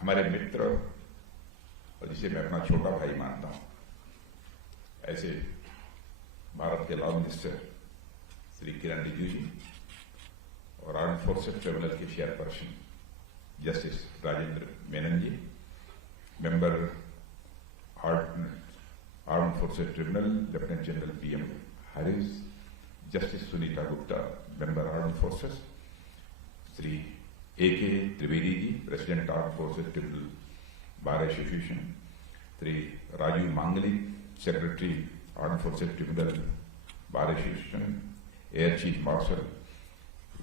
हमारे मित्र और जिसे मैं अपना छोटा भाई मानता हूं, ऐसे भारत के लॉ मिनिस्टर श्री किरण रिजिजू जी और आर्म फोर्सेस ट्रिब्यूनल के chairperson justice Rajendra Menon ji, member arm forces tribunal lieutenant general PM Harris, justice Sunita Gupta, member arm forces, Shri AK Trivedi ji, president arm forces tribunal bar association, Shri Rajeev Mangli, secretary arm forces tribunal bar association, air chief marshal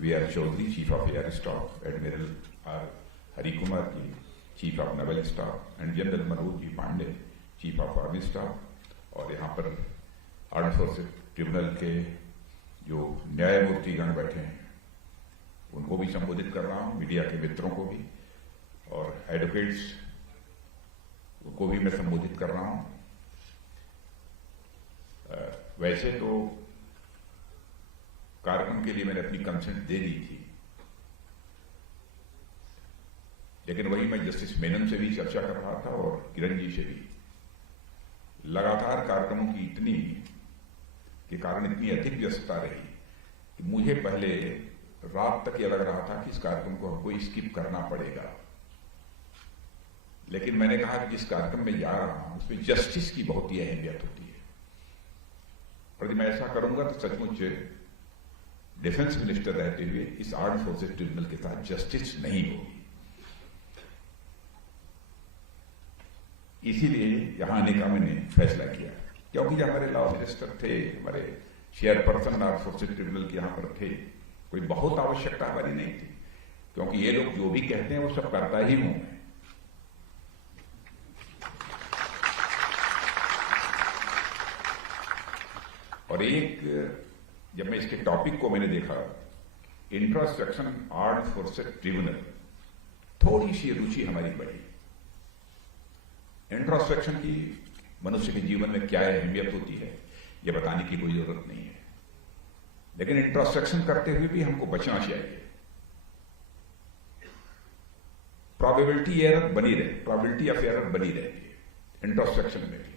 VR Chaudhari, chief of air staff, admiral R Hari Kumar ji, chief of naval staff, and General Manoj ji Pande, chief of army staff, और यहाँ पर arm forces tribunal के जो न्यायमूर्तिगण बैठे हैं उनको भी संबोधित कर रहा हूं, मीडिया के मित्रों को भी, और एडवोकेट्स को भी मैं संबोधित कर रहा हूं। वैसे तो कार्यक्रम के लिए मैंने अपनी कंसेंट दे दी थी, लेकिन वही मैं जस्टिस मेनन से भी चर्चा कर रहा था और किरण जी से भी। लगातार कार्यक्रमों की इतनी के कारण इतनी अधिक व्यस्तता रही कि मुझे पहले रात तक यह लग रहा था कि इस कार्यक्रम को हमको स्किप करना पड़ेगा, लेकिन मैंने कहा कि जिस कार्यक्रम में जा रहा हूं उसमें जस्टिस की बहुत ही अहमियत होती है, और यदि मैं ऐसा करूंगा तो सचमुच डिफेंस मिनिस्टर रहते हुए इस आर्म फोर्सेस ट्रिब्यूनल के साथ जस्टिस नहीं होगी। इसीलिए यहां आने का मैंने फैसला किया, क्योंकि जो हमारे लॉ मिनिस्टर थे, हमारे चेयरपर्सन आर्म फोर्सेस ट्रिब्यूनल के यहां पर थे, कोई बहुत आवश्यकता हमारी नहीं थी, क्योंकि ये लोग जो भी कहते हैं वो सब करता ही हूं मैं। और एक जब मैं इसके टॉपिक को मैंने देखा, इंट्रोस्पेक्शन आर्म फोर्सेस ट्रिब्यूनल, थोड़ी सी रुचि हमारी बढ़ी। इंट्रोस्पेक्शन की मनुष्य के जीवन में क्या अहमियत होती है यह बताने की कोई जरूरत नहीं है, लेकिन इंट्रोस्पेक्शन करते हुए भी हमको बचना चाहिए। प्रोबेबिलिटी एरर बनी रहे, प्रोबेबिलिटी ऑफ एरर बनी रहती है इंट्रोस्पेक्शन में भी।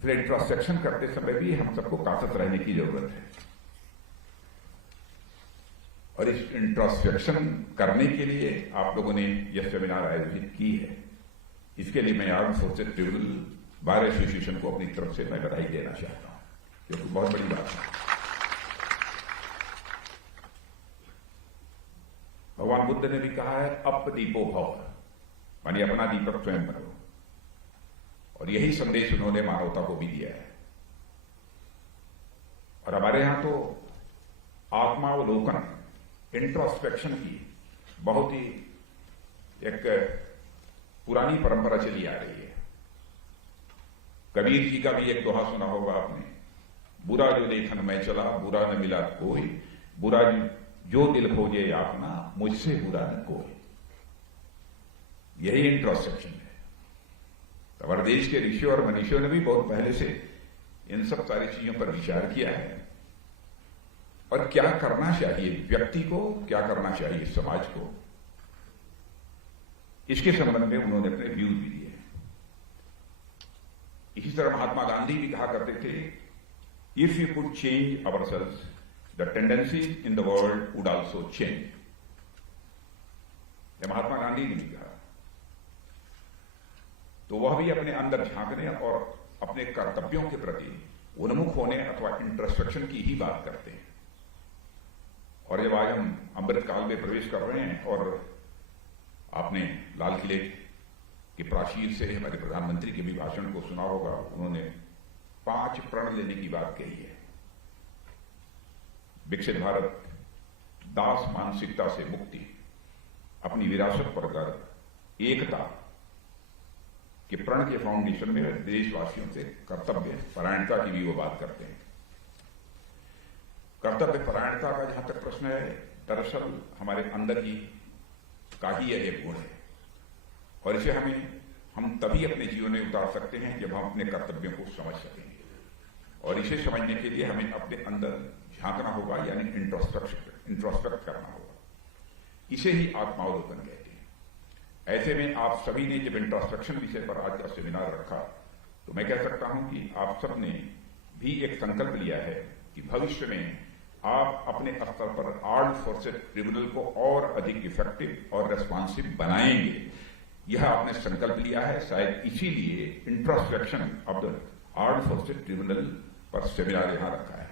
फिर इंट्रोस्पेक्शन करते समय भी हम सबको कासत रहने की जरूरत है, और इस इंट्रोस्पेक्शन करने के लिए आप लोगों ने यह सेमिनार आयोजित की है। इसके लिए मैं arm forces tribunal bar association को अपनी तरफ से मैं बधाई देना चाहता हूं, क्योंकि बहुत बड़ी बात है। भगवान बुद्ध ने भी कहा है अप दीपो भव, मानी अपना दीपक स्वयं बनो, और यही संदेश उन्होंने मानवता को भी दिया है। और हमारे यहां तो आत्मावलोकन, इंट्रोस्पेक्शन की बहुत ही एक पुरानी परंपरा चली आ रही है। कबीर जी का भी एक दोहा सुना होगा आपने, बुरा जो देखन मैं चला, बुरा न मिला कोई, बुरा जो दिल खोजे आपना, मुझसे बुरा न कोई। यही इंट्रोस्पेक्शन है। हमारे देश के ऋषियों और मनीषियों ने भी बहुत पहले से इन सब सारी चीजों पर विचार किया है, और क्या करना चाहिए व्यक्ति को, क्या करना चाहिए समाज को, इसके संबंध में उन्होंने अपने व्यूज भी दिए। इसी तरह महात्मा गांधी भी कहा करते थे, if you could change ourselves the tendencies in the world would also change. यह महात्मा गांधी ने भी कहा। तो वह भी अपने अंदर झांकने और अपने कर्तव्यों के प्रति उन्मुख होने अथवा इंट्रोस्पेक्शन की ही बात करते हैं। और जब आज हम अमृत काल में प्रवेश कर रहे हैं, और आपने लाल किले के प्राचीर से हमारे प्रधानमंत्री के भी भाषण को सुना होगा, उन्होंने 5 प्रण लेने की बात कही है। विकसित भारत, दास मानसिकता से मुक्ति, अपनी विरासत पर गर्व, एकता के प्रण के फाउंडेशन में देशवासियों से कर्तव्य परायणता की भी वो बात करते हैं। कर्तव्य परायणता का जहां तक प्रश्न है, दरअसल हमारे अंदर ही का ही यह एक गुण है, और इसे हम तभी अपने जीवन में उतार सकते हैं जब हम अपने कर्तव्यों को समझ सकेंगे, और इसे समझने के लिए हमें अपने अंदर झांकना होगा, यानी इंट्रोस्पेक्ट करना होगा। इसे ही आत्मावलोकन कहते हैं। ऐसे में आप सभी ने जब इंफ्रास्ट्रक्चर विषय पर आज का सेमिनार रखा तो मैं कह सकता हूं कि आप सबने भी एक संकल्प लिया है कि भविष्य में आप अपने स्तर पर आर्म्ड फोर्सेस ट्रिब्यूनल को और अधिक इफेक्टिव और रेस्पॉन्सिव बनाएंगे। यह आपने संकल्प लिया है। शायद इसीलिए introspection of the armed forces tribunal पर सेमिनार यहां रखा है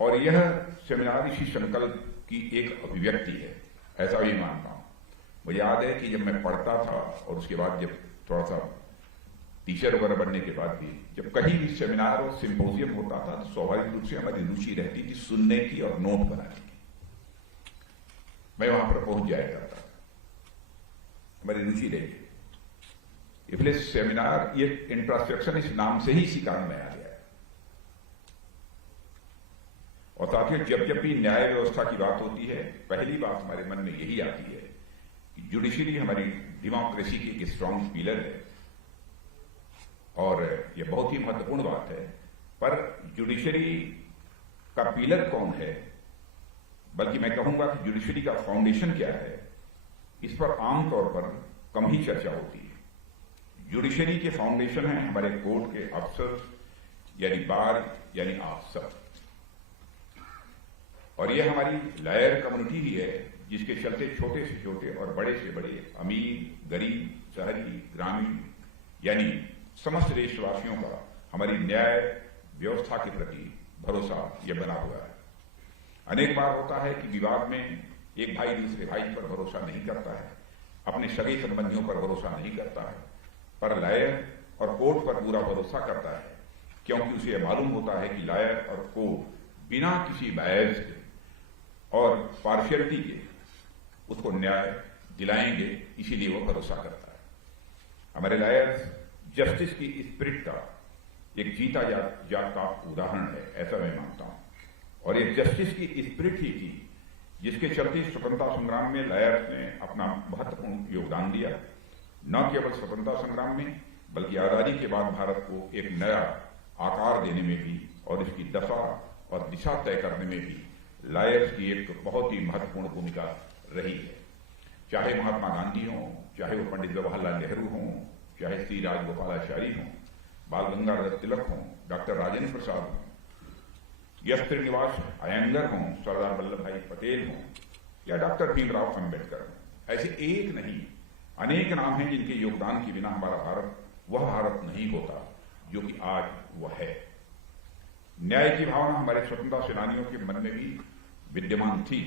और यह सेमिनार इसी संकल्प की एक अभिव्यक्ति है, ऐसा भी मानता हूं। मुझे याद है कि जब मैं पढ़ता था और उसके बाद जब थोड़ा सा टीचर वगैरह बनने के बाद भी जब कहीं भी सेमिनार और सिंपोजियम होता था तो स्वाभाविक रूप से हमारी रुचि रहती थी सुनने की और नोट बनाने की। मैं वहां पर पहुंच जाया करता था, हमारी रुचि रही। इसलिए सेमिनार, ये इंफ्रास्ट्रक्चर इस नाम से ही इसी कारण में आ गया है। और साथियों, जब जब भी न्याय व्यवस्था की बात होती है पहली बात हमारे मन में यही आती है कि जुडिशरी हमारी डेमोक्रेसी की एक स्ट्रांग पिलर है और यह बहुत ही महत्वपूर्ण बात है। पर जुडिशरी का पिलर कौन है, बल्कि मैं कहूंगा कि जुडिशरी का फाउंडेशन क्या है, इस पर आमतौर पर कम ही चर्चा होती है। जुडिशरी के फाउंडेशन है हमारे कोर्ट के अफसर यानी बार यानी आप सब, और यह हमारी लॉयर कम्युनिटी ही है जिसके चलते छोटे से छोटे और बड़े से बड़े, अमीर गरीब, शहरी ग्रामीण यानी समस्त देशवासियों का हमारी न्याय व्यवस्था के प्रति भरोसा यह बना हुआ है। अनेक बार होता है कि विवाद में एक भाई दूसरे भाई पर भरोसा नहीं करता है, अपने सगे संबंधियों पर भरोसा नहीं करता है, पर लॉयर और कोर्ट पर पूरा भरोसा करता है क्योंकि उसे मालूम होता है कि लॉयर और कोर्ट बिना किसी बायस के और पार्शियलिटी के उसको न्याय दिलाएंगे, इसीलिए वो भरोसा करता है। हमारे लॉयर्स जस्टिस की स्पिरिट का एक जीता जागता उदाहरण है, ऐसा मैं मानता हूं। और ये जस्टिस की स्पिरिट ही थी जिसके चलते स्वतंत्रता संग्राम में लॉयर्स ने अपना महत्वपूर्ण योगदान दिया। न केवल स्वतंत्रता संग्राम में बल्कि आजादी के बाद भारत को एक नया आकार देने में भी और इसकी दशा और दिशा तय करने में भी लॉयर्स की एक बहुत ही महत्वपूर्ण भूमिका रही है। चाहे महात्मा गांधी हों, चाहे वो पंडित जवाहरलाल नेहरू हों, चाहे श्री राजगोपालाचारी हों, बाल गंगाधर तिलक हों, डॉक्टर राजेंद्र प्रसाद हों, यश श्रीनिवास अयंगर हों, सरदार वल्लभ भाई पटेल हों या डॉक्टर भीमराव अम्बेडकर हों, ऐसे एक नहीं अनेक नाम हैं जिनके योगदान के बिना हमारा भारत वह भारत नहीं होता जो कि आज वह है। न्याय की भावना हमारे स्वतंत्रता सेनानियों के मन में भी विद्यमान थी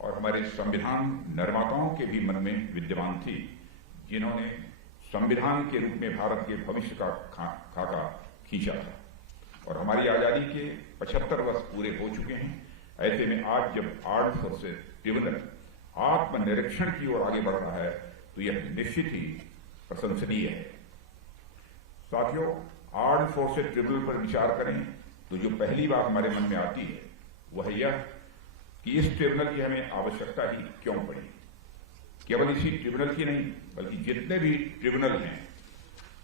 और हमारे संविधान निर्माताओं के भी मन में विद्यमान थी, जिन्होंने संविधान के रूप में भारत के भविष्य का खाका खींचा था। और हमारी आजादी के 75 वर्ष पूरे हो चुके हैं। ऐसे में आज जब आर्म्ड फोर्सेस ट्रिब्यूनल आत्मनिरीक्षण की ओर आगे बढ़ रहा है तो यह निश्चित ही प्रशंसनीय है। साथियों, आर्म्ड फोर्सेस ट्रिब्यूनल पर विचार करें तो जो पहली बात हमारे मन में आती है वह यह कि इस ट्रिब्यूनल की हमें आवश्यकता ही क्यों पड़ी। केवल इसी ट्रिब्यूनल की नहीं बल्कि जितने भी ट्रिब्यूनल हैं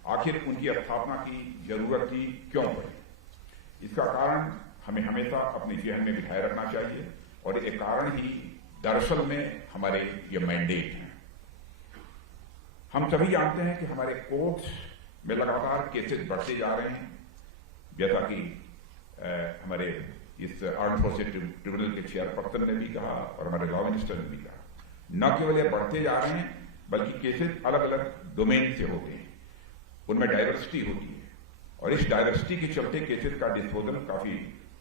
आखिर उनकी स्थापना की जरूरत ही क्यों पड़ी। इसका कारण हमें हमेशा अपने जेहन में बिठाए रखना चाहिए और एक कारण ही दरअसल में हमारे ये मैंडेट हैं। हम सभी जानते हैं कि हमारे कोर्ट्स में लगातार केसेस बढ़ते जा रहे हैं, जैसा कि हमारे इस आर्म्ड फोर्सेस ट्रिब्यूनल के चेयरपर्सन ने भी कहा और हमारे लॉ मिनिस्टर ने भी कहा। न केवल ये बढ़ते जा रहे हैं बल्कि केसेस अलग अलग डोमेन से होते हैं, उनमें डाइवर्सिटी होती है और इस डाइवर्सिटी के चलते केसेस का डिस्पोजल काफी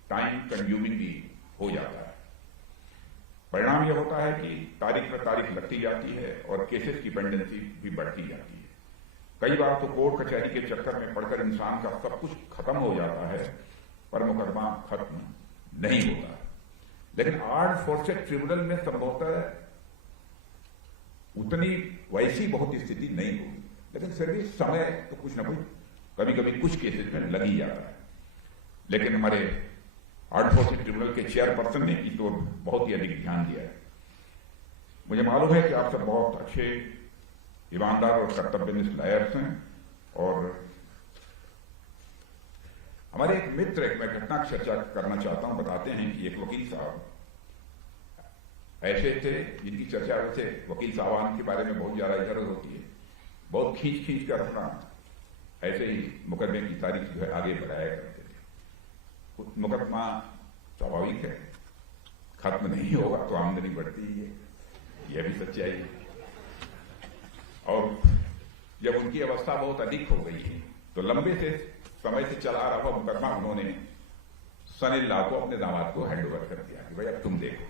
टाइम कंज्यूमिंग भी हो जाता है। परिणाम यह होता है कि तारीख पर तारीख लगती जाती है और केसेस की पेंडेंसी भी बढ़ती जाती है। कई बार तो कोर्ट कचहरी के चक्कर में पड़कर इंसान का सब कुछ खत्म हो जाता है पर मुकदमा खत्म नहीं होता। लेकिन आर्म्ड फोर्सेस ट्रिब्यूनल में संभवतः उतनी वैसी बहुत स्थिति नहीं होगी, लेकिन फिर भी समय तो कुछ ना कुछ कभी कभी कुछ केसेस में लग ही जाता है। लेकिन हमारे आर्म्ड फोर्सेस ट्रिब्यूनल के चेयरपर्सन ने इस ओर बहुत ही अधिक ध्यान दिया है। मुझे मालूम है कि आप सब बहुत अच्छे, ईमानदार और कर्तव्यनिष्ठ लॉयर्स हैं और हमारे एक मित्र, एक मैं घटना की चर्चा करना चाहता हूं, बताते हैं कि एक वकील साहब ऐसे थे जिनकी चर्चा वैसे वकील साहबान के बारे में बहुत ज्यादा इधर होती है, बहुत खींच खींच कर अपना ऐसे ही मुकदमे की तारीख जो है आगे बढ़ाया करते थे। मुकदमा स्वाभाविक है, खत्म नहीं होगा तो आमदनी बढ़ती ही है, यह भी सच्चाई है। और जब उनकी अवस्था बहुत अधिक हो गई है तो लंबे से समय से चला आ रहा मुकदमा उन्होंने सनील को अपने दामाद को हैंडओवर कर दिया कि भाई अब तुम देखो।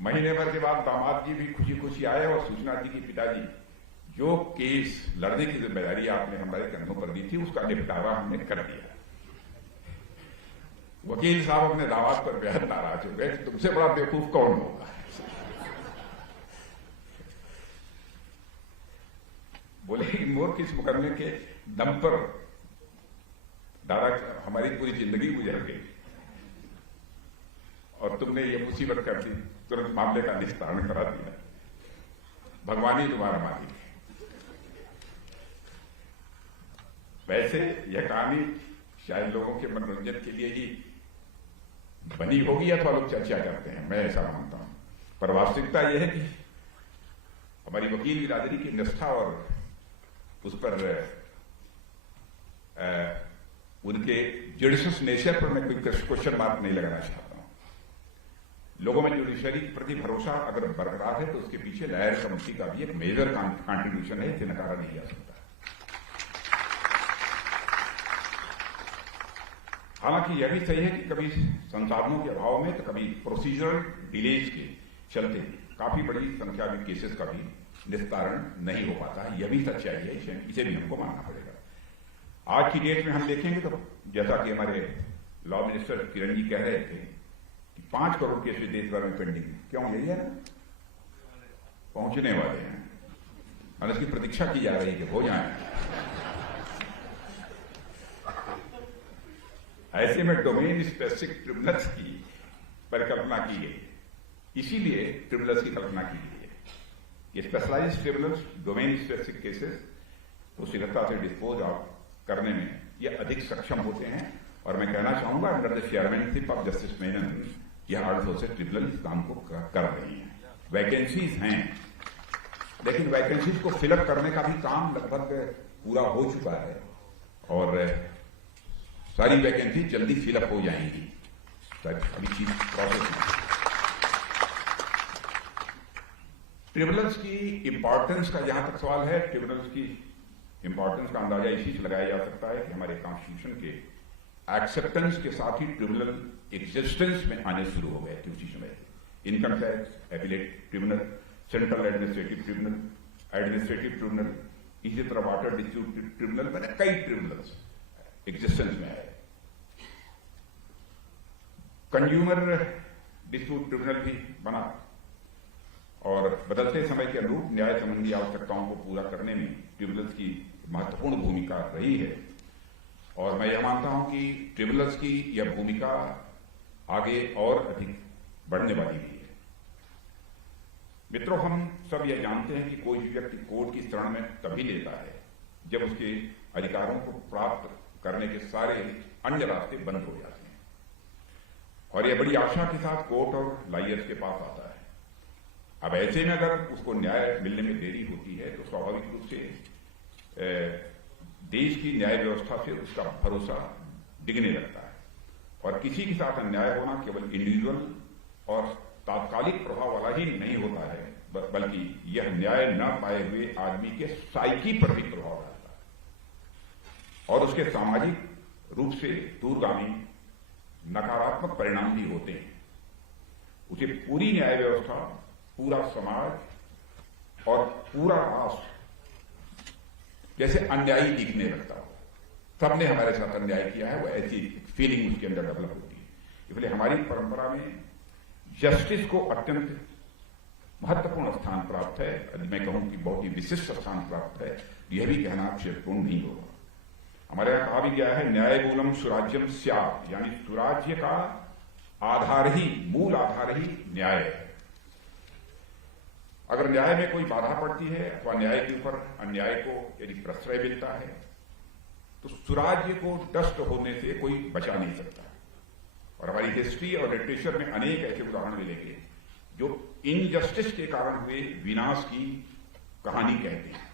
महीने भर के बाद दामाद जी भी खुशी खुशी आए और सूचना दी कि पिताजी जो केस लड़ने की जिम्मेदारी आपने हमारे कंधों पर दी थी उसका निपटारा हमने कर दिया। वकील साहब अपने दामाद पर बेहद नाराज हो गए कि तुमसे बड़ा बेवकूफ कौन होगा। बोले कि मोर किस मुकदमे के दम पर दादा हमारी पूरी जिंदगी गुजर गई और तुमने ये मुसीबत कर दी, तुरंत मामले का निस्तारण करा दिया। भगवान ही तुम्हारा मालिक है। वैसे यह कहानी शायद लोगों के मनोरंजन के लिए ही बनी होगी अथवा लोग चर्चा करते हैं, मैं ऐसा मानता हूं। पर वास्तविकता यह है कि हमारी वकील बिरादरी की निष्ठा और उस पर उनके जुडिशियस नेचर पर मैं कोई क्वेश्चन मार्क नहीं लगाना चाहता हूं। लोगों में जुडिशरी के प्रति भरोसा अगर बरकरार है तो उसके पीछे लायर कमेटी का भी एक मेजर कंट्रीब्यूशन है, इसे नकारा नहीं जा सकता। हालांकि यह भी सही है कि कभी संसाधनों के अभाव में तो कभी प्रोसीजरल डिलेज के चलते काफी बड़ी संख्या में केसेस का भी निस्तारण नहीं हो पाता है। यह भी सच्चाई है, इसे भी हमको मानना पड़ेगा। आज की डेट में हम देखेंगे तो जैसा कि हमारे लॉ मिनिस्टर किरण जी कह रहे थे कि 5 करोड़ केस देश भर में पेंडिंग, क्यों यही है ना, पहुंचने वाले हैं और इसकी प्रतीक्षा की जा रही है कि हो जाए। ऐसे में डोमेन स्पेसिफिक ट्रिब्यूनल्स की परिकल्पना की गई, इसीलिए ट्रिब्यूनल्स की कल्पना की गई है। ये specialised tribunals domain specific cases को शीघ्रता से डिस्पोज ऑफ करने में ये अधिक सक्षम होते हैं। और मैं कहना चाहूंगा under the chairmanship of justice Menon यह आर्म्ड फोर्सेस ट्रिब्यूनल इस काम को कर रही है। वैकेंसीज हैं, लेकिन वैकेंसीज को फिलअप करने का भी काम लगभग पूरा हो चुका है और सारी वैकेंसी जल्दी फिलअप हो जाएंगी अभी चीज प्रोसेस में। ट्रिब्यूनल्स की इंपॉर्टेंस का जहां तक सवाल है, ट्रिब्यूनल्स की इंपॉर्टेंस का अंदाजा इसी से लगाया जा सकता है कि हमारे कॉन्स्टिट्यूशन के एक्सेप्टेंस के साथ ही ट्रिब्यूनल एग्जिस्टेंस में आने शुरू हो गए थे उसी समय। Income tax appellate tribunal, central administrative tribunal, administrative tribunal, इसी तरह वाटर डिस्प्यूट ट्रिब्यूनल, मैंने कई ट्रिब्यूनल्स एग्जिस्टेंस में आए। कंज्यूमर डिस्प्यूट ट्रिब्यूनल भी बना और बदलते समय के अनुरूप न्याय संबंधी आवश्यकताओं को पूरा करने में ट्रिब्यूनल्स की महत्वपूर्ण भूमिका रही है। और मैं यह मानता हूं कि ट्रिब्यूनल्स की यह भूमिका आगे और अधिक बढ़ने वाली भी है। मित्रों, हम सब यह जानते हैं कि कोई भी व्यक्ति कोर्ट की शरण में तभी लेता है जब उसके अधिकारों को प्राप्त करने के सारे अन्य रास्ते बंद हो जाते हैं और यह बड़ी आशा के साथ कोर्ट और लायर्स के पास आता है। अब ऐसे में अगर उसको न्याय मिलने में देरी होती है तो स्वाभाविक रूप से देश की न्याय व्यवस्था से उसका भरोसा डिगने लगता है और किसी के साथ अन्याय होना केवल इंडिविजुअल और तात्कालिक प्रभाव वाला ही नहीं होता है, बल्कि यह न्याय न पाए हुए आदमी के साइकी पर भी प्रभाव डालता है और उसके सामाजिक रूप से दूरगामी नकारात्मक परिणाम भी होते हैं। उसे पूरी न्याय व्यवस्था, पूरा समाज और पूरा राष्ट्र जैसे अन्यायी दिखने लगता हो। सबने हमारे साथ अन्याय किया है, वो ऐसी फीलिंग उसके अंदर डेवलप होती है। इसलिए हमारी परंपरा में जस्टिस को अत्यंत महत्वपूर्ण स्थान प्राप्त है। मैं कहूं कि बहुत ही विशिष्ट स्थान प्राप्त है, यह भी कहना आक्षेपपूर्ण नहीं होगा। हमारे यहां कहा भी गया है, न्यायमूलम सुराज्यम स्यात्, यानी सुराज्य का आधार ही, मूल आधार ही न्याय है। अगर न्याय में कोई बाधा पड़ती है अथवा न्याय के ऊपर अन्याय को यदि प्रश्रय मिलता है तो सुराज्य को डस्ट होने से कोई बचा नहीं सकता। और हमारी हिस्ट्री और लिटरेचर में अनेक ऐसे उदाहरण मिलेंगे जो इनजस्टिस के कारण हुए विनाश की कहानी कहते हैं।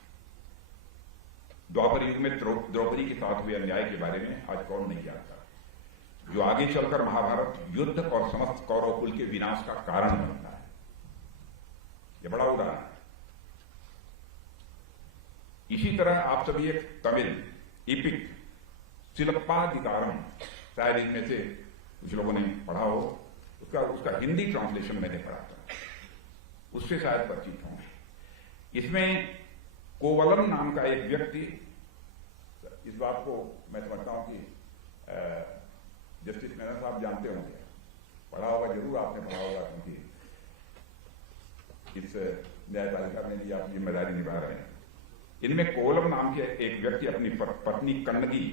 द्वापर युग में द्रौपदी के साथ हुए अन्याय के बारे में आज कौन नहीं जानता, जो आगे चलकर महाभारत युद्ध और समस्त कौरव कुल के विनाश का कारण बनता है। यह बड़ा उदाहरण है। इसी तरह आप सभी एक तमिल इपिक सिलप्पाधिकारम, शायद इनमें से कुछ लोगों ने पढ़ा हो, उसका हिंदी ट्रांसलेशन मैंने पढ़ा था, उससे शायद परिचित होंगे। इसमें कोवलम नाम का एक व्यक्ति, इस बात को मैं समझता हूं कि जस्टिस मेनन साहब जानते होंगे, पढ़ा होगा, जरूर आपने पढ़ा होगा, क्योंकि इस न्यायपालिका में भी आप जिम्मेदारी निभा रहे हैं। इनमें कोवलम नाम के एक व्यक्ति अपनी पत्नी कन्नगी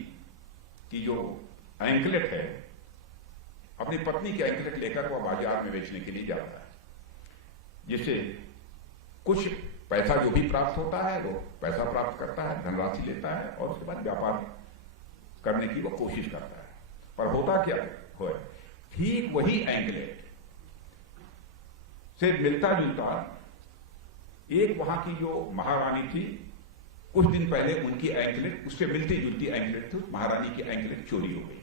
की जो एंकलेट है, अपनी पत्नी की एंकलेट लेकर वह बाजार में बेचने के लिए जाता है, जिससे कुछ पैसा जो भी प्राप्त होता है वो पैसा प्राप्त करता है, धनराशि लेता है और उसके बाद व्यापार करने की वो कोशिश करता है। पर होता क्या है, ठीक वही एंकलेट से मिलता जुलता एक वहां की जो महारानी थी, कुछ दिन पहले उनकी एंकलेट, उससे मिलती जुलती एंकलेट थी, महारानी की एंकलेट चोरी हो गई।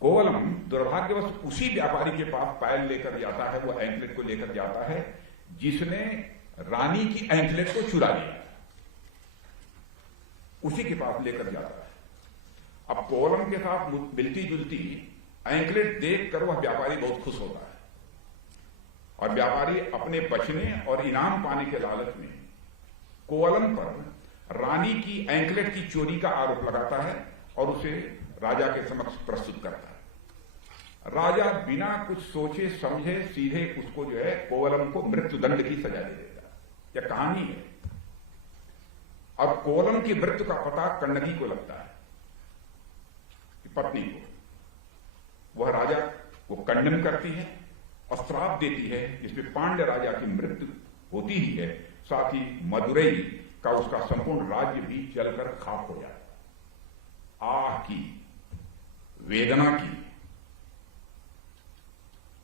कोवलम दुर्भाग्यवश उसी व्यापारी के पास पायल लेकर जाता है, वो एंकलेट को लेकर जाता है जिसने रानी की एंकलेट को चुरा लिया, उसी के पास लेकर जाता है। अब कोवलम के साथ मिलती जुलती एंकलेट देखकर वह व्यापारी बहुत खुश होता है, और व्यापारी अपने बचने और इनाम पाने के लालच में कोवलम पर रानी की एंकलेट की चोरी का आरोप लगाता है और उसे राजा के समक्ष प्रस्तुत करता है। राजा बिना कुछ सोचे समझे सीधे उसको जो है कोवलम को मृत्युदंड की सजा दे देता है। यह कहानी है। अब कोवलम की मृत्यु का पता कन्नगी को लगता है, पत्नी को। वह राजा को कंडेम करती है और श्राप देती है, जिसमें पांड्य राजा की मृत्यु होती ही है, साथ ही मदुरई का उसका संपूर्ण राज्य भी जलकर खाक हो जाता। आह की, वेदना की,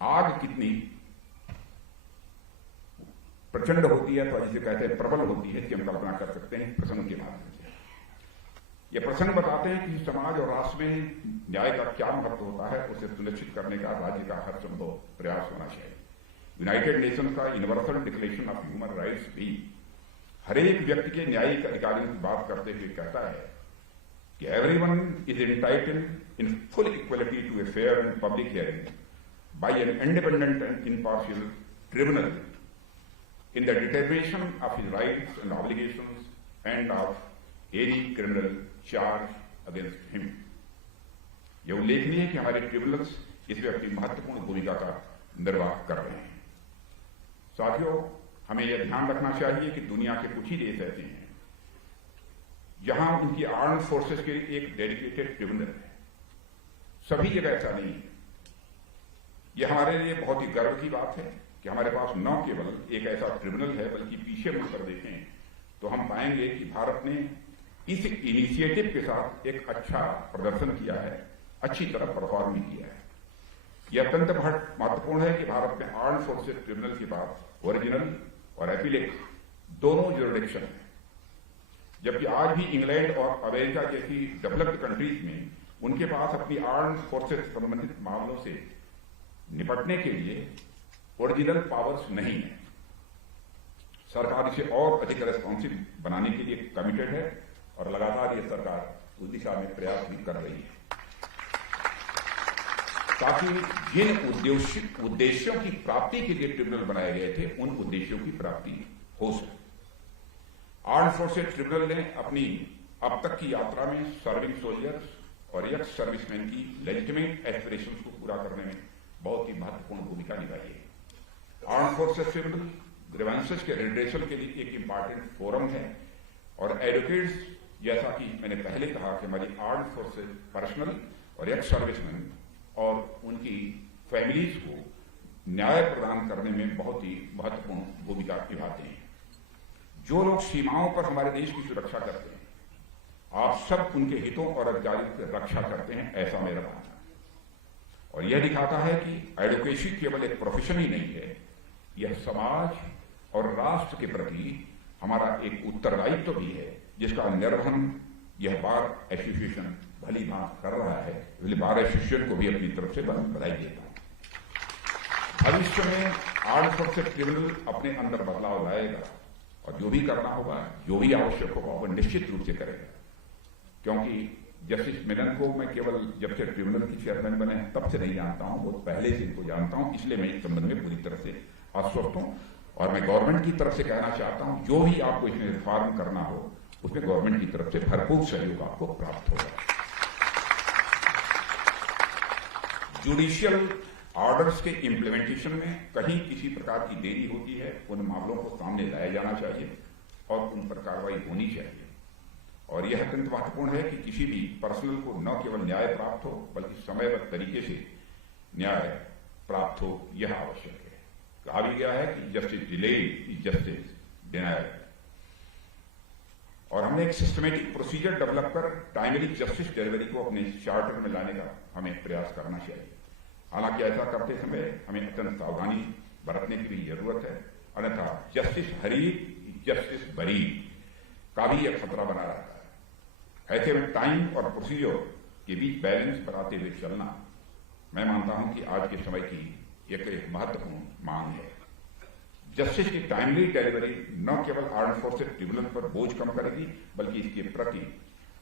आग कितनी प्रचंड होती है, तो जिसे कहते हैं प्रबल होती है, कि हम कल्पना कर सकते हैं प्रसंग के माध्यम से। ये प्रसंग बताते हैं कि समाज और राष्ट्र में न्याय का क्या महत्व होता है, उसे सुनिश्चित करने का राज्य का हर संभव प्रयास होना चाहिए। यूनाइटेड नेशंस का universal declaration of human rights भी हर एक व्यक्ति के न्यायिक अधिकारों की बात करते हुए कहता है कि everyone is entitled in full equality to a fair and public hearing by an independent and impartial tribunal in the determination of his rights and obligations and of any criminal charge against him. यह उल्लेखनीय है कि हमारे tribunals इसमें अपनी महत्वपूर्ण भूमिका का निर्वाह कर रहे हैं। साथियों, हमें यह ध्यान रखना चाहिए कि दुनिया के कुछ ही देश ऐसे हैं जहां उनकी आर्म्ड फोर्सेस के लिए एक डेडिकेटेड ट्रिब्यूनल है। सभी जगह ऐसा नहीं है। यह हमारे लिए बहुत ही गर्व की बात है कि हमारे पास न केवल एक ऐसा ट्रिब्यूनल है, बल्कि पीछे मुड़कर देखें तो हम पाएंगे कि भारत ने इस इनिशिएटिव के साथ एक अच्छा प्रदर्शन किया है, अच्छी तरह परफॉर्म भी किया है। यह अत्यंत महत्वपूर्ण है कि भारत में आर्म्ड फोर्सेस ट्रिब्यूनल के पास ओरिजिनल और एपिलेट दोनों ज्यूरिडिक्शन है, जबकि आज भी इंग्लैंड और अमेरिका जैसी डेवलप्ड कंट्रीज में उनके पास अपनी आर्म्ड फोर्सेस संबंधित मामलों से निपटने के लिए ओरिजिनल पावर्स नहीं है। सरकार इसे और अधिक रेस्पॉन्सिव बनाने के लिए कमिटेड है और लगातार ये सरकार उस दिशा में प्रयास भी कर रही है, ताकि जिन उद्देश्यों की प्राप्ति के लिए ट्रिब्यूनल बनाए गए थे, उन उद्देश्यों की प्राप्ति हो सके। आर्म्ड फोर्सेस ट्रिब्यूनल ने अपनी अब तक की यात्रा में सर्विंग सोल्जर्स और एक्स सर्विसमैन की लेजिटिमेट एस्पिरेशंस को पूरा करने में बहुत ही महत्वपूर्ण भूमिका निभाई है। आर्म्ड फोर्सेस ट्रिब्यूनल ग्रीवेंसेस के रिड्रेसल के लिए एक इंपॉर्टेंट फोरम है और एडवोकेट्स, जैसा कि मैंने पहले कहा कि हमारी आर्म्ड फोर्सेस पर्सनल और एक्स सर्विसमैन और उनकी फैमिलीज को न्याय प्रदान करने में बहुत ही महत्वपूर्ण भूमिका निभाते हैं। जो लोग सीमाओं पर हमारे देश की सुरक्षा करते हैं, आप सब उनके हितों और अधिकारों की रक्षा करते हैं, ऐसा मेरा मानना है। और यह दिखाता है कि एडवोकेसी केवल एक प्रोफेशन ही नहीं है, यह समाज और राष्ट्र के प्रति हमारा एक उत्तरदायित्व भी है, जिसका निर्वहन यह बार एसोसिएशन भली भांति कर रहा है। इसलिए बार एसोसिएशन को भी अपनी तरफ से बधाई देता हूं। भविष्य में आर्म्ड फोर्सेस ट्रिब्यूनल अपने अंदर बदलाव लाएगा और जो भी करना होगा, जो भी आवश्यक होगा, वह निश्चित रूप से करेगा। क्योंकि जस्टिस मेनन को मैं केवल जब से ट्रिब्यूनल की चेयरमैन बने हैं तब से नहीं जानता हूं, बहुत पहले से इनको जानता हूं। इसलिए मैं इस संबंध में पूरी तरह से आश्वस्त हूं और मैं गवर्नमेंट की तरफ से कहना चाहता हूं, जो भी आपको इसमें रिफॉर्म करना हो उसमें गवर्नमेंट की तरफ से भरपूर सहयोग आपको प्राप्त होगा। जुडिशियल ऑर्डर्स के इम्प्लीमेंटेशन में कहीं किसी प्रकार की देरी होती है, उन मामलों को सामने लाया जाना चाहिए और उन पर कार्रवाई होनी चाहिए। और यह अत्यंत महत्वपूर्ण है कि किसी भी पर्सनल को न केवल न्याय प्राप्त हो बल्कि समयबद्ध तरीके से न्याय प्राप्त हो, यह आवश्यक है। कहा भी गया है कि जस्टिस डिलेड इज जस्टिस डिनायड। और हमने एक सिस्टमेटिक प्रोसीजर डेवलप कर टाइमली जस्टिस डिलीवरी को अपने चार्टर में लाने का हमें प्रयास करना चाहिए। हालांकि ऐसा करते समय हमें अत्यंत सावधानी बरतने की भी जरूरत है, अन्यथा जस्टिस हरी जस्टिस बरी का भी एक खतरा बना रहता है। ऐसे में टाइम और प्रोसीजर के बीच बैलेंस बनाते हुए चलना, मैं मानता हूं कि आज के समय की एक महत्वपूर्ण मांग है। जस्टिस की टाइमली डिलीवरी न केवल आर्म्ड फोर्सेस ट्रिब्यूनल पर बोझ कम करेगी बल्कि इसके प्रति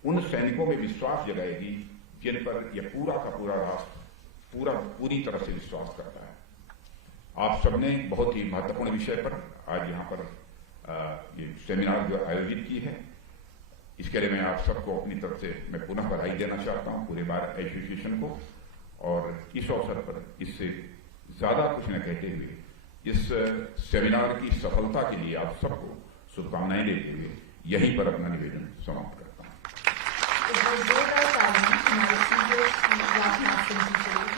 उन सैनिकों में विश्वास जगाएगी जिन पर यह पूरा का पूरा राष्ट्र पूरी तरह से विश्वास करता है। आप सबने बहुत ही महत्वपूर्ण विषय पर आज यहां पर ये सेमिनार जो आयोजित की है, इसके लिए मैं आप सबको अपनी तरफ से मैं पुनः बधाई देना चाहता हूं, पूरे बार एसोसिएशन को। और इस अवसर पर इससे ज्यादा कुछ न कहते हुए इस सेमिनार की सफलता के लिए आप सबको शुभकामनाएं देते हुए यहीं पर अपना निवेदन समाप्त